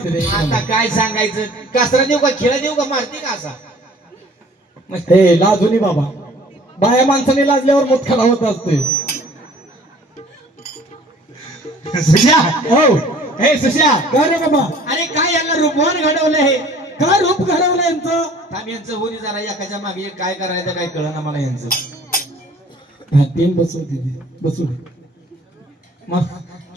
आता काय सांगायचं, कसरा देऊ का खेळा देऊ का मारते का असा. हे लाजूनी बाबा, बाया माणसाने लाजल्यावर मोत खडा होत असते. सुशा, हो हे सुशा, काय रे बाबा, अरे काय यांना रूपवान घडवलं हे. काय रूप घडवलं यांचं. थांब यांचं होती जरा एकाच्या मागे एक काय करायचं काय कळना मला यांचं. तीन बसू दे, बसू दे. मग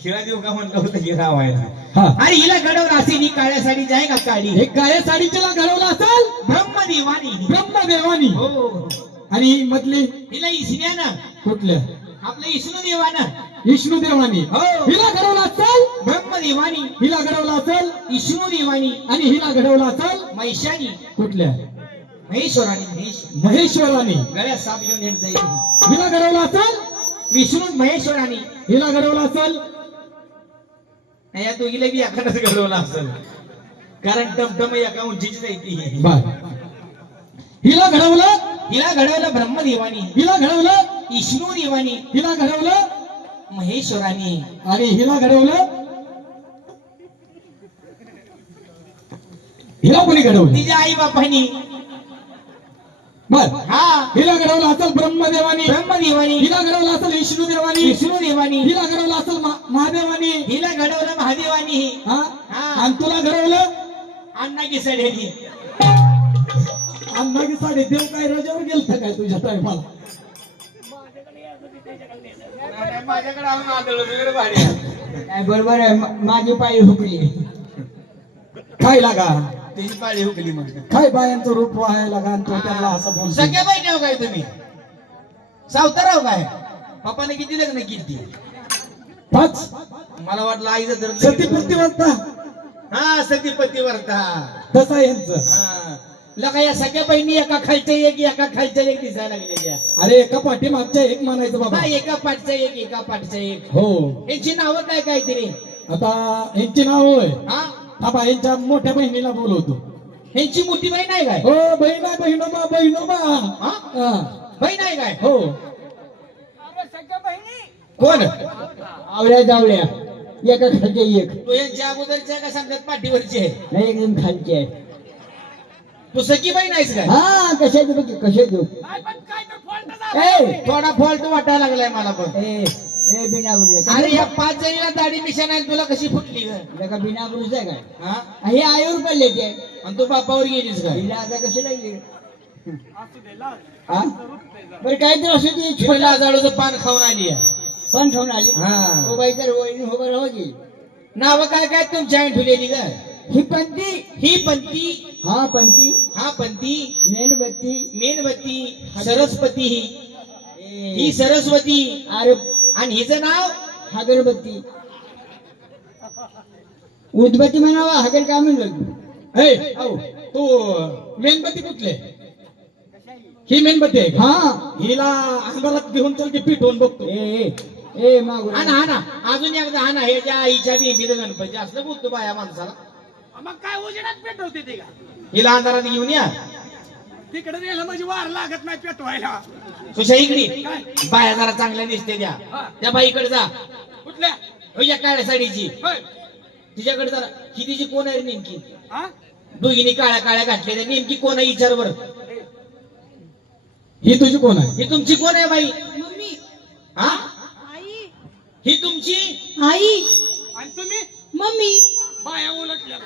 खेळा देऊ का म्हणलं होतं की राव आहे ना. हा, अरे हिला घडवलं असे ही काळ्या साडी जाय का काळी. हे काळ्या साडीच्याला घडवलं असेल ब्रह्मदेवानी. ब्रह्मदेवानी. हो, आणि ही मधली हिला इसण्यानं, कुठल्या, आपलं विष्णू देवानं. विष्णू देवानी. हो, हिला घडवलं असेल ब्रह्मदेवानी. हिला घडवलं असेल. विष्णू देवानी आणि हिला घडवलं असेल महिषानी. कुठल्या, महेश्वरानी. महेश्वरानी. गळ्यात साप घेऊन येत हिला घडवलं असेल. विष्णू महेश्वरानी. हिला घडवलं असेल. या दोघीला बी एखादच घडवला असेल, कारण टमटम एका उंचीचीच आहे ती. बर, हिला घडवलं. हिला घडवलं ब्रह्मदेवानी. हिला घडवलं. विष्णू देवानी. हिला घडवलं. महेश्वरानी. आणि हिला घडवलं. हिला कोणी घडवलं. तिच्या आई बापानी. बर, हा, हिला घडवलं असेल ब्रह्मदेवानी. ब्रह्मदेवानी. हिला घडवलं असेल विष्णू देवानी. विष्णू देवानी. हिला घडवलं असेल महादेवानी. हिला घडवलं महादेवानी. हा, हा, आणि तुला घडवलं अण्णा किसडेनी. अण्णा की साडे देव काय रजावर गेलता काय तुझ्या टायमाला. माझ्याकडे आणून आदळलं भाड्या. काय बरोबर आहे, माझी पायी हुकली. काय लागा, त्याची पाळी हुकली मग. काय बायांचं रूप व्हायला लागा आणि तो त्यांना असं बोलतो. सगळ्या बहिणी हो काय तुम्ही, सावताराव काय. पप्पाने किती लग्न केली. 5 मला वाटलं आईचं तर सतीपुती म्हणता. हा, सतीपतीवरता. तसा यांचं. हा, लका या सगळ्या बहिणी एका खालच्या एक एका खालच्या एक दिसायला लागलेल्या. अरे एका पाठीमागच्या एक म्हणायचं बाबा. हा, एका पाठच्या एक एका पाठच्या एक. हो, यांची नावं काय काहीतरी. आता यांची नाव होय. हा, थांबा, यांच्या मोठ्या बहिणीला बोलवतो. यांची मोठी बहीण आहे काय. हो, बहीण आहे, बहिणोबा बहिणोबा. हा, हा, बहीण आहे काय. हो. कोण. आवळ्या जावळ्या एका खालची एक, तू यांच्या अगोदरच्या का सांगतात पाठीवरची आहे. नाही एकदम खालची आहे. तू सखी बहीण आहेस काय. हा, कशा देऊ कशा देऊ. थोडा फॉल्ट वाटायला लागलाय मला पण. ए बिना गुरु अरे या 5 जणीला दाढी मिशन आहे, तुला कशी फुटली ग. का बिना गुरुच आहे काय. हा, हे आईवर पडले ते, आणि तू बापावर गेलीस काय. हिला आता कशी लागली. हा, बरं काहीतरी असू दे. छोला जाळूचं पान खाऊन आली आहे. पण ठेवून आली. हा, हो बाई तर वहिनी हो बरं होती. नाव काय काय तुमच्या आई ठेवलेली ग. ही पंथी. ही पंती. हा पंथी. हा पंती. मेणबत्ती. मेणबत्ती. सरस्वती. ही सरस्वती. अरे आणि हिचं नाव अगरबत्ती. उदबत्ती म्हणावा हगल काय म्हणलं. हे, तू मेणबत्ती कुठले. ही मेणबत्ती आहे का? हा, हिला अंधारात घेऊन चल की पिटवून बघतो. ए ए मागू हा ना, हा ना, अजून एकदा हा ना. हे ज्या आईच्या बेबीत गणपती असलं बोलतो बाया माणसाला. मग काय उजेडात पेटवते ते का. हिला अंधारात घेऊन या. तिकडे नेलं म्हणजे वार लागत नाही पेटवायला. सुशा इकडे बाया जरा चांगल्या दिसते त्या. त्या बाईकडे जा. कुठल्या. या काळ्या साडीची होय. तिच्याकडे जरा. ही तिची कोण आहे रे नेमकी. हा, दोघींनी काळ्या काळ्या घातलेल्या, नेमकी कोण आहे विचार बर. ही तुझी कोण आहे. ही तुमची कोण आहे बाई. मम्मी. हा, आई. ही तुमची आई. आणि तुम्ही मम्मी. बाया उलटल्या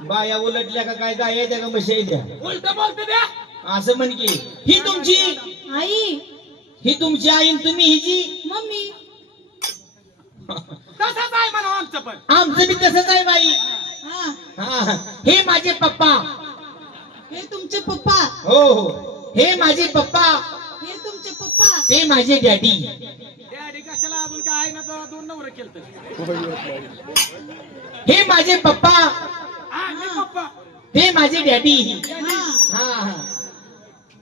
बाया उलटल्या का काय काय आहे त्या का म्हशी आहे त्या. उलट बोलते द्या. असं म्हण की. ही तुमची. आई. ही तुमची आई आणि तुम्ही हिची. मम्मी. तसंच आहे म्हणा आमचं पण. आमचं बी तसंच आहे बाई. हा. हा, हे माझे पप्पा. हे तुमचे पप्पा. हो हो, हे माझे पप्पा. हे तुमचे पप्पा. हे माझे डॅडी. डॅडी कशाला अजून काय आहे ना तर 2 नवरं केलं. हे माझे पप्पा. हा, मी पप्पा. हे माझे डॅडी. हा. हा हा,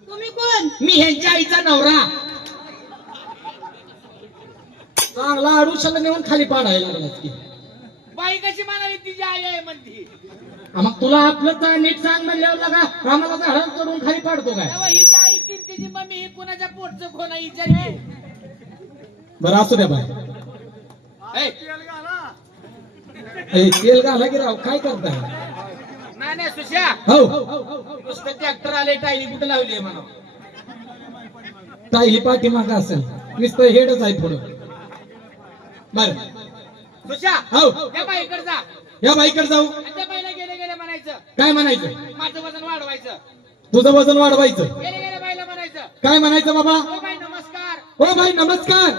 तुम्ही कोण. मी ह्यांच्या आईचा नवरा. चांगला आडूशाला नेऊन खाली पाडायला लागलास की. बाई कशी म्हणाली तिची आई आहे म्हणती. मग तुला आपलं नीट सांग म्हणल्यावर लागा आम्हाला झाडात चढून खाली पाडतो काय. तेव्हा हिची आई तीन तिची मम्मी ही कुणाच्या पोटचं कोण आहे विचार. बरं असू द्या बाय. तेल घाला. ए, तेल घाला की राव, काय करताय? नाही नाही सुश्या हो, नुसतं ट्रॅक्टर आले टायली कुठं लावली म्हणा. ताईली पाठीमाग असेल, नुसतं हेडच आहे पुढं. बर, सुश्या हो, त्या बाईकडे जा या बाईकडे जाऊ. आणि त्या बाईला गेले गेले म्हणायचं काय म्हणायचं? माझं वजन वाढवायचं. तुझं वजन वाढवायचं. गेले गेले बाईला म्हणायचं काय म्हणायचं बाबा? हो बाई नमस्कार. हो बाई नमस्कार.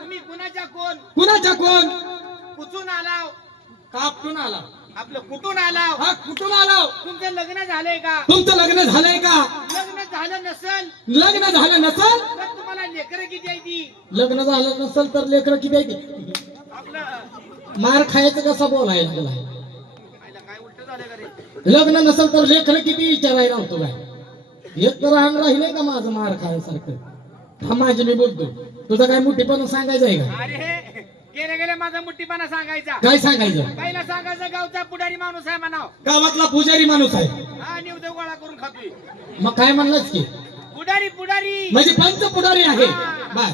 तुम्ही कुणाच्या कोण कुणाच्या कोण? कुठून आलाव? कापटून आला. आपलं कुठून आलाव? हा, कुठून आला? तुमचं लग्न झालंय का? तुमचं लग्न झालंय का? लग्न झालं नसल लग्न झालं नसल? तर तुम्हाला लेकरं किती आहे ती? लग्न झालं नसल तर लेकरं किती आहे? आपलं मार खायचं कसं बोलायला लागला? आईला काय उलट झालं का रे? लग्न नसल तर लेकरं किती विचारायला होतो काय? एक तर रान राहिलंय का माझं मार खायसारखं? हा, माझे मी बोलतो. तुझा काय मोठीपणा सांगायचं आहे का? अरे गेले गेले माझा मुठ्ठीपणा सांगायचा. काय सांगायचं? पहिला सांगायचं गावचा पुढारी माणूस आहे म्हणाव. गावातला पुजारी माणूस आहे. हा निवद गोळा करून खातोय. मग काय म्हणलंच की पुढारी पुढारी म्हणजे पंच पुढारी आहे. बर,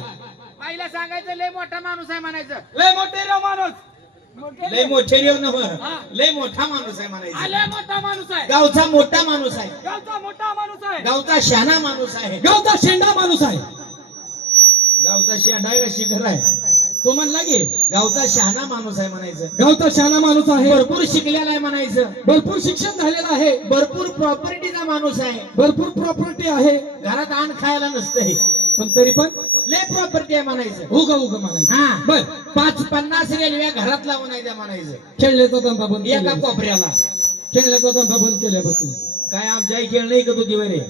पहिला सांगायचं लय मोठा माणूस आहे म्हणायचं. लय मोठे राव माणूस. लय मोठे रेव नव, लय मोठा माणूस आहे म्हणायचं. लय मोठा माणूस आहे. गावचा मोठा माणूस आहे. गावचा मोठा माणूस आहे. गावचा शहाणा माणूस आहे. गावचा शेंडा माणूस आहे. गावचा शेंडा आहे का शिखर आहे? तो म्हणला की गावचा शहाणा माणूस आहे म्हणायचं. गावचा शहाणा माणूस आहे. भरपूर शिकलेला आहे म्हणायचं. भरपूर शिक्षण झालेलं आहे. भरपूर प्रॉपर्टीचा माणूस आहे. भरपूर प्रॉपर्टी आहे. घरात अन्न खायला नसतंय, पण तरी पण लय प्रॉपर्टी आहे म्हणायचं. उग उग म्हणायचं. हा, बर, 5-50 रेल्वे घरात लावून आहे त्या म्हणायचं. खेळण्याचा धंदा बंद एका केला. कोपऱ्याला. खेळण्याचा धंदा बंद केल्यापासून काय आमच्या आई खेळ नाही का तुझी वरे?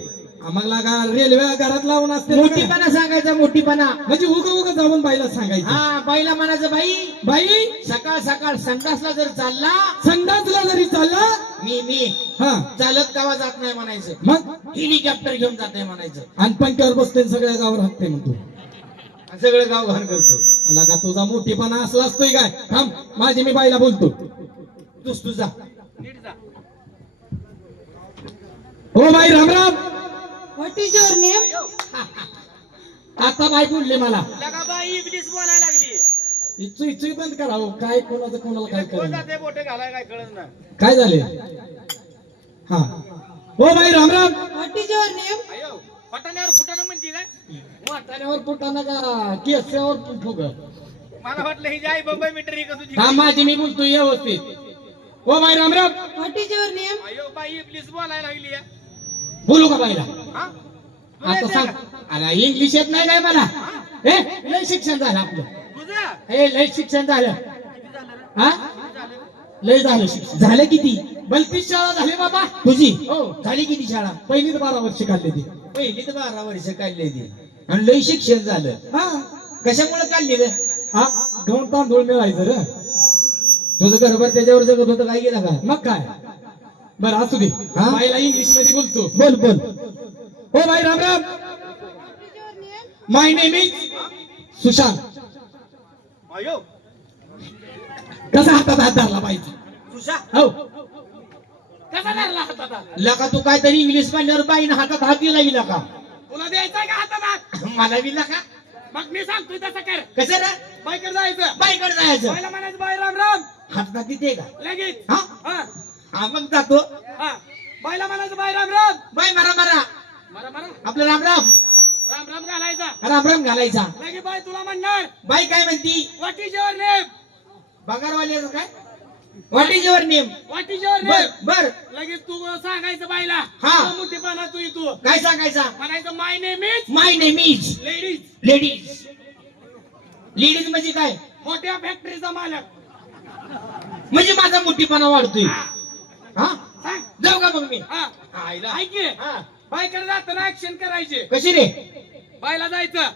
आम्हाला का रेल्वे घरात लावून असते ना काय? मोठीपणा सांगायचा, मोठीपणा. म्हणजे उग उग जाऊन बाईला सांगायचं. हा, बाईला म्हणायचं, बाई बाई सकाळ सकाळ संडासला जर चालला, संडासला जरी चालला, मी हा, चालत गावा जात नाही म्हणायचं. मग हेलिकॉप्टर घेऊन जात नाही म्हणायचं. आणि पंख्यावर बसते सगळ्या गावावर हाकते म्हणतो. आणि सगळं गाव घाण करतोय. आला का तुझा मोठीपणा असला असतोय काय? थांब, माझी मी बाईला बोलतो. तूच तुझा. नीट जा. हो बाई, Ram Ram. What is your name? आता बाई बोलले मला. लगा बाई इबलीस बोलायला लागली. इच्छू इच्छू बंद करावं. काय कोणाचं कोणाला काय कोण करेल? जाते बोटे घालाय काय कळत ना. काय झाले? हा, हो बाई, Ram Ram. What is your name? अयो पटाण्यावर फुटाणं म्हणती काय? वाटाण्यावर फुटाना का केसावर फुग? मला वाटलं ही जी आई बाबा मीटर ही का तुझी? हा, माझी मी बोलतो व्यवस्थित. हो बाई, Ram Ram. What is your name? अयो बाई इबलीस बोलायला लागली आहे. बोलू का बाईला? हा? तुला आता येते सांग. का? अरे इंग्लिश येत नाही काय मला? हे, लय शिक्षण झालं आपलं. तुझं हे लय शिक्षण झालं. किती झालं रे? हा, किती झालं? लय झालं शिक्षण. झालं किती? बलतीस शाळा झाली बाबा. तुझी हो, झाली किती शाळा? पहिली तर 12 वर्ष काढली ती. पहिली तर 12 वर्ष काढली ती. आणि लय शिक्षण झालं. हा, कशामुळे काढली रे? हा, गहू तांदूळ मिळायचं रे. तुझं घरभर त्याच्यावर जगत होतं, काय गेला का? मग काय? बरं, असू दे. हा? बाईला इंग्लिश मध्ये बोलतो. बोल बोल. हो बाई, Ram Ram. What is your name? My name is Sushant. अयो कसा हातात हात धरला बाईचा? तुझा हो, कसा धरला हातात? लका तू काहीतरी इंग्लिश म्हणल्यावर बाईनं हातात हात दिला गेला का? तुला द्यायचा का हातात? मला दिला का? मग मी सांगतोय तसं कर. कसं रे? बाईकडे जायचं. बाईकडे जायचं. बाईला म्हणायचं बाई राम राम. हातात देते का? लगेच. हा, हा हा, मग जातो. हा बाईला म्हणायचं बाई राम राम. बाई मारा मारा. मरा मरा आपलं राम राम. राम राम घालायचा. राम राम घालायचा. लगे बाई तुला म्हणणार बाई काय म्हणती? What is your name? बगारवाल्याचं काय? What is your name? What is your बर नेम? बर. लगेच तू सांगायचं बाईला. हा. तुला मोठेपणा तू तू काय सांगायचा? म्हणायचं my name is my name is ladies. Ladies. Ladies म्हणजे काय? मोठ्या फॅक्टरीचा मालक. म्हणजे माझा मोठीपणा वाढतोय. हा, सांग. जाऊ का मग मी? हा आईला. ऐक की. हा. बाईकडे जाताना ऍक्शन करायचे. कशी रे? बाईला जायचं.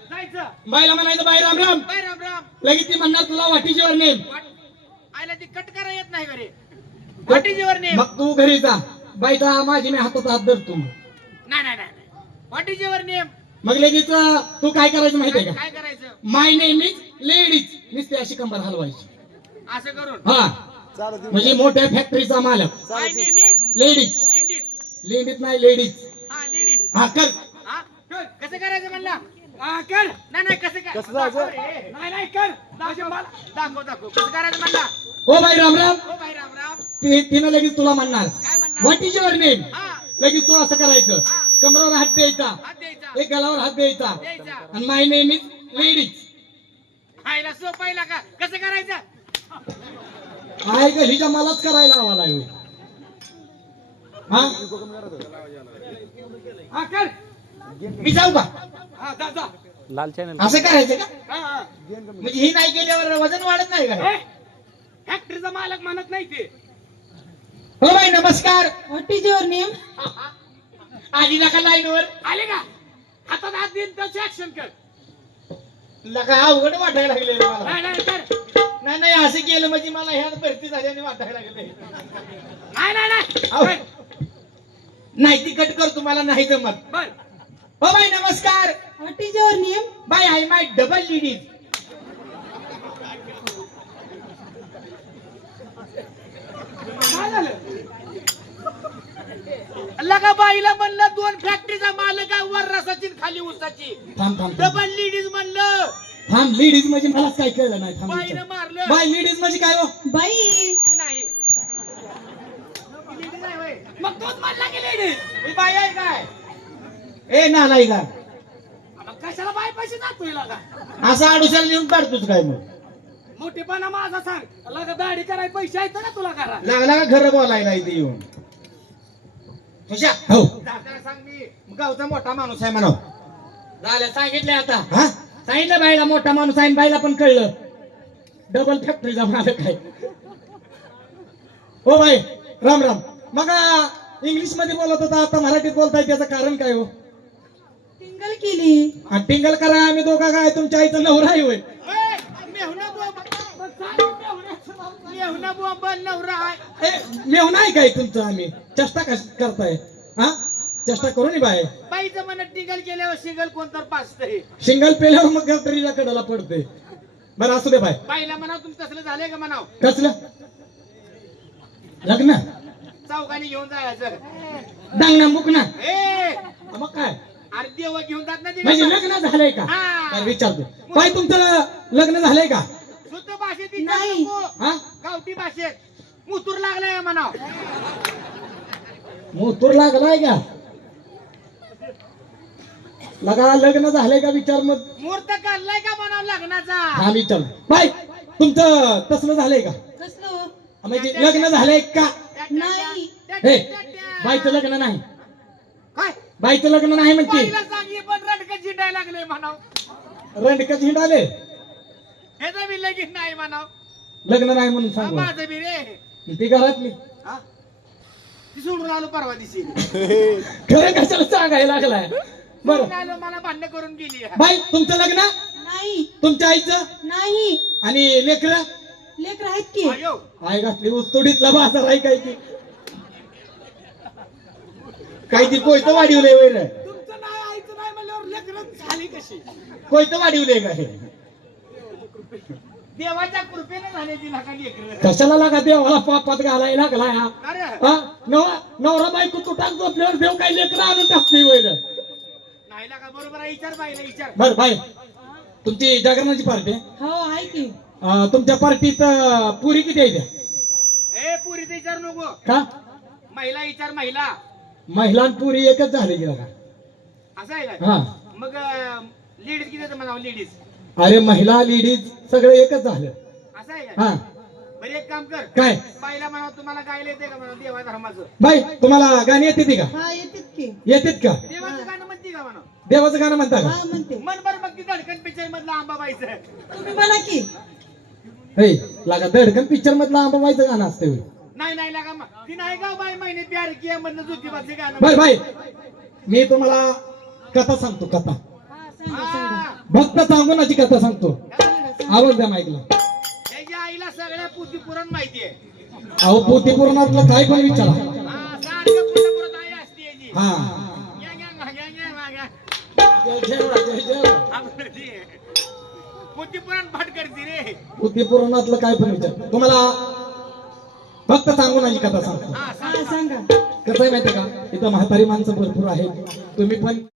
बाईला म्हणायचं बाई राम राम. बाई राम राम. लगेच ती म्हणणार तुला व्हॉट इज युअर नेम. आयला ती कट करा येत नाही घरी. What is your name? मग तू घरी जा. बाईचा माझी मी हातात हात धरतो. नाही नाही नाही. What is your name? मग लगेच तू काय करायचं माहितीये का? काय करायचं? माय नेम इज लेडीज. नुसती अशी कंबर हलवायची. असं करून हा, म्हणजे मोठ्या फॅक्टरीचा मालक. My name is ladies. Ladies. Ladies नाही, लेडीज. हा लेडीज. हा, कर. हा कर. कसं करायचं म्हणला? हा कर. नाही नाही कसं दाखव रे. नाही नाही कर. दाखव मला. दाखव कसं करायचं म्हणला? हो बाई राम राम. हो बाई राम तिनं लगेच तुला म्हणणार काय म्हणणार? What is your name. हा लगेच तू असं करायचं, हा. कमरावर हात द्यायचा, हात द्यायचा एक गलावर हात द्यायचा, द्यायचा आणि माय नेम इज लेडीज. खायला सोपायला का कसं करायचं काय ग हिच्या मलाच करायला हवा लागेल. हा हा कर मी जाऊ का हा जा जा असं करायचं का हा, हा. म्हणजे ही नाही केल्यावर वजन वाढत नाही का ए, फॅक्टरीचा मालक म्हणत नाही ते हो बाई नमस्कार. What is your name. आली नका लाईनवर. आले का हातात हात देईन तशी ऍक्शन कर लका अवघड वाटायला लागले रे मला. नाही नाही कर नाही नाही असं केलं म्हणजे मला ह्यात भरती झाल्याने वाटायला लागले. नाही नाही नाही अहो. कर. नाही ती कट कर तुम्हाला नाही जमत. बर हो बाई नमस्कार. What is your name. Bye I my double ladies. काय झालं लगा बाईला म्हणलं दोन फॅक्टरीचा मालक आहे वर रसाची आणि खाली उसाची थांब थांब थांब. डबल लेडीज म्हणलं थांब लेडीज म्हणजे मलाच काय कळलं नाही. थांब बाईनं विचार. मारलं बाय लेडीज म्हणजे काय हो. बाई. मी नाही लेडीज आहे होय. मग तोच म्हणला की लेडीज ही बाई आहे काय ए नालाई का मग कशाला बाई पैसे जातोय लगा असं आडुशाला लिहून काढतोच काय मग. मोठेपणा माझा सांग लगा दाढी करायला पैसे आहेत ना तुला करा लागला का खरं बोलायला इथे येऊन. तुझ्या हो जाताना सांग मी गावचा मोठा माणूस आहे म्हणा. झालं सांगितलं आता. हा सांगितलं बाईला मोठा माणूस आहे, बाईला पण कळलं डबल फॅक्टरीचा मालक आहे. हो बाई राम राम. मग इंग्लिश मध्ये बोलत होता आता मराठीत बोलताय त्याचं कारण काय हो. टिंगल केली. आणि टिंगल करा आम्ही दोघा काय तुमच्या आईचं नवरा आहे होय. मेहुना बोंबल नवरा आहे मेव नाही काय तुमचं आम्ही चेष्टा करताय. हा चेष्टा करू नये बाय. बाईचं म्हणत टिंगल केल्यावर शिंगल कोणतर पाचतंय सिंगल पेल्यावर मग गटरीला कडाला पडते. बरं असू दे बाय. बाईला म्हणाव तुमचं तसलं झालंय का म्हणाव कसलं लग्न चौघांनी घेऊन जायचं डांगणा मुकना ए मग काय अरे देव घेऊन जात ना म्हणजे लग्न झालंय का. हा. बरं, विचारतो बाई तुमचं लग्न झालंय का. शुद्ध भाषेत नाही. विचार नको. हा गावठी भाषेत मुतूर लागलाय म्हणाव मोतूर लागलाय का. लगा लग्न झालंय का विचार मग. मुहूर्त काढलाय का म्हणाव लग्नाचा हा विचार बाई तुमचं तसलं झालंय का. कसलं हो? म्हणजे लग्न झालंय का. नाही. हे बाईचं लग्न नाही. काय बाईचं लग्न नाही म्हणते. बाईला सांगी पण रडकं जिंडायला लागले म्हणाव रंडक झिंडाले हे तर मी लगीन नाही म्हणाव लग्न नाही म्हणून हा, सांगू. माझं बी रे ती घरातली हा? ती सोडून आलो परवा दिवशी खरं कशाला सांगायला लागलाय. बरं सोडून आलो मला भांडण करून गेली बाई तुमचं लग्न नाही. तुमच्या आईचं नाही. आणि लेकर लेकर आहेत की. अयो आई घातली उस्तुडीतला बाजार आहे काय की. काही ती कोयतं वाढवलंय वैर. तुमचं नाही आईचं नाही म्हणल्यावर लेकरं झाली कशी कोयतं वाढवलंय का हे. देवाच्या कृपेने झाले ती नका लेकरं कशाला लागा देवाला पापात घालायला लागलाय हा. अरे हा? नवरा बायको तुटाक झोपल्यावर देव काही लेकर आणून टाकते वैर. नाही लागा बरोबर आहे विचार बाईला विचार बर बाई तुमची जागरणाची पार्टी आहे. हो आहे की. तुमच्या पार्टीत पुरी किती आहे त्या. ए पुरी ते विचार नको का महिला विचार महिला महिला आणि पुरी एकच झाले की बघा. असं आहे का हा मग लेडीज किती येतं म्हणावं लेडीज अरे महिला लेडीज सगळं एकच झालं. असं आहे का हा बरं एक काम कर काय बाईला म्हणावं तुम्हाला गायला येते का म्हणावं देवा धर्माचं बाई तुम्हाला गाणी येते का. हा येतात की. येतात का. देवाचं गाणं म्हणते का म्हणावं देवाचं गाणं म्हणता का. हा म्हणते. मन बरं मग ती धडकन पिक्चर मधलं आंबाबाईचं तुम्ही म्हणा की. हे लागा धडकन पिक्चर मधलं आंबाबाईचं गाणं असते होय. नाही नाही लागा ती नाही का बाई महिने प्यार किया मधलं ज्योतिबाचं गाणं बाय बाय मी तुम्हाला कथा सांगतो कथा. हा सांगा सांगा. हा. भक्त सांगूनाची कथा सांगतो. आवाज द्या माईकला. त्याच्या आईला सगळ्या पोथी पुराण माहिती आहे अहो पोथी पुराणातलं काय पण विचारा. हा सारखं पुढं पुरत आई असते याची हा या, या, या, या, या, या. जय जय जय जय. आपलं ते पोथी पुराण पाठ करते रे पोथी पुराणातलं काय पण विचार तुम्हाला फक्त सांगूनाची कथा सांगतो. हा हा सांगा. कसं आहे माहितीये का इथं म्हातारी माणसं भरपूर आहेत तुम्ही पण